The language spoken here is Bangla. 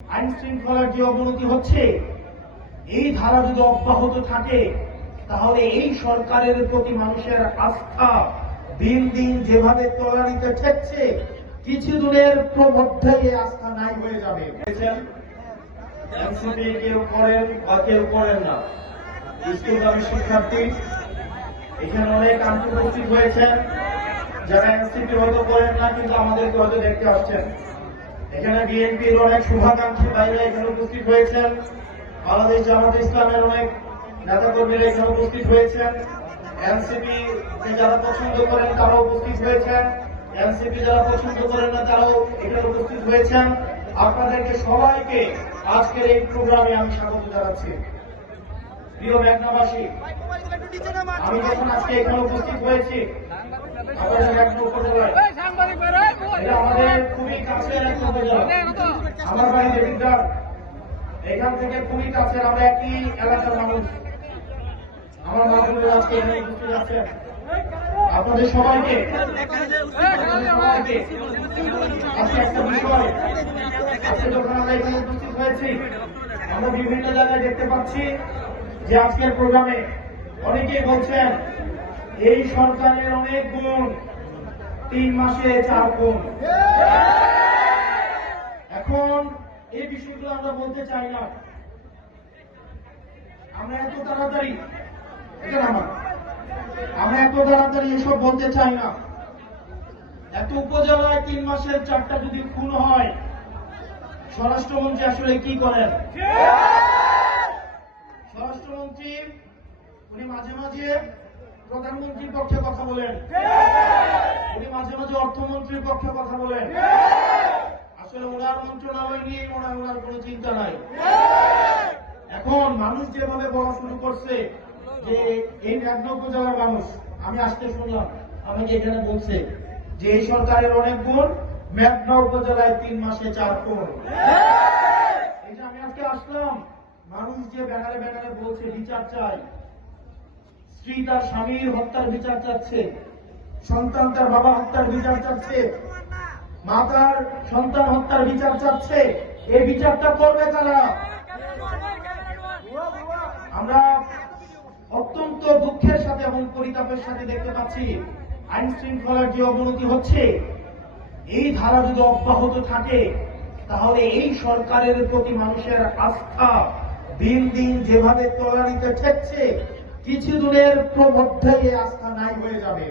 আইন শৃঙ্খলার যে অবনতি হচ্ছে, এই ধারা যদি অব্যাহত থাকে তাহলে এই সরকারের প্রতি মানুষের আস্থা দিন দিন যেভাবে তলানিতে ঠেকছে, কিছুদিনের মধ্যে এই আস্থা নাই হয়ে যাবে। এনসিপি কেউ করেন বা কেউ করেন না, স্কুলগামী শিক্ষার্থী এখানে অনেক আন্তর্জাতিক হয়েছেন, যারা এনসিপি হয়তো করেন না কিন্তু আমাদেরকে হয়তো দেখতে আসছেন। এখানে বিএনপির অনেক শুভাকাঙ্ক্ষী বাইরে এখানে উপস্থিত হয়েছেন, বাংলাদেশ জামাত ইসলামের অনেক নেতাকর্মীরা এখানে উপস্থিত হয়েছেন, এনসিপি যারা পছন্দ করেন তারাও উপস্থিত হয়েছেন, এনসিপি যারা পছন্দ করেন না তারাও এখানে উপস্থিত হয়েছেন। আপনাদেরকে সবাইকে আজকের এই প্রোগ্রামে আমি স্বাগত জানাচ্ছি। প্রিয় মেঘনাবাসী, আমি যখন আজকে এখানে উপস্থিত হয়েছি আমাদের খুবই কাছের একটা উপজেলা, আমার বাড়ি দেবিদ্বার, এখান থেকে খুবই কাছের, আমরা একই এলাকার মানুষ। আমার মাহবুবের আজকে এখানে উপস্থিত আছেন। আপনাদের সবাইকে আজকে একটা বিষয়, আজকে যখন আমরা এখানে উপস্থিত হয়েছি আমরা বিভিন্ন জায়গায় দেখতে পাচ্ছি যে আজকের প্রোগ্রামে অনেকেই বলছেন এই সরকারের অনেক গুণ, 3 মাসে 4 গুণ। এখন এই বিষয়গুলো আমরা বলতে চাই না, আমরা এত তাড়াতাড়ি এসব বলতে চাই না। এত উপজেলায় 3 মাসের 4টা যদি খুন হয়, স্বরাষ্ট্রমন্ত্রী আসলে কি করেন? স্বরাষ্ট্রমন্ত্রী উনি মাঝে মাঝে প্রধানমন্ত্রীর পক্ষে কথা বলেন, উনি মাঝে মাঝে অর্থমন্ত্রীর পক্ষে কথা বলেন। আসলে ওনার মন্ত্রণালয় নিয়ে ওনার কোনো চিন্তা নাই। এখন মানুষ যেভাবে বলা শুরু করছে যে এই মেঘনা উপজেলার মানুষ, আমি আজকে শুনলাম আমাকে এখানে বলছে যে এই সরকারের অনেক গুণ, মেঘনা উপজেলায় 3 মাসে 4 গুণ। এই যে আমি আজকে আসলাম, মানুষ যে ব্যানারে ব্যানারে বলছে বিচার চাই, স্ত্রী তার স্বামীর হত্যার বিচার চাচ্ছে, সন্তান তার বাবা হত্যার বিচার চাচ্ছে, মা তার সন্তান হত্যার বিচার চাচ্ছে, এই বিচারটা করবে কারা? আমরা অত্যন্ত দুঃখের সাথে এবং পরিতাপের সাথে দেখতে পাচ্ছি আইন শৃঙ্খলার যে অবনতি হচ্ছে, এই ধারা যদি অব্যাহত থাকে তাহলে এই সরকারের প্রতি মানুষের আস্থা দিন দিন যেভাবে তলানিতে ঠেকছে, কিছুদিনের মধ্যে এই আস্থা নাই হয়ে যাবে।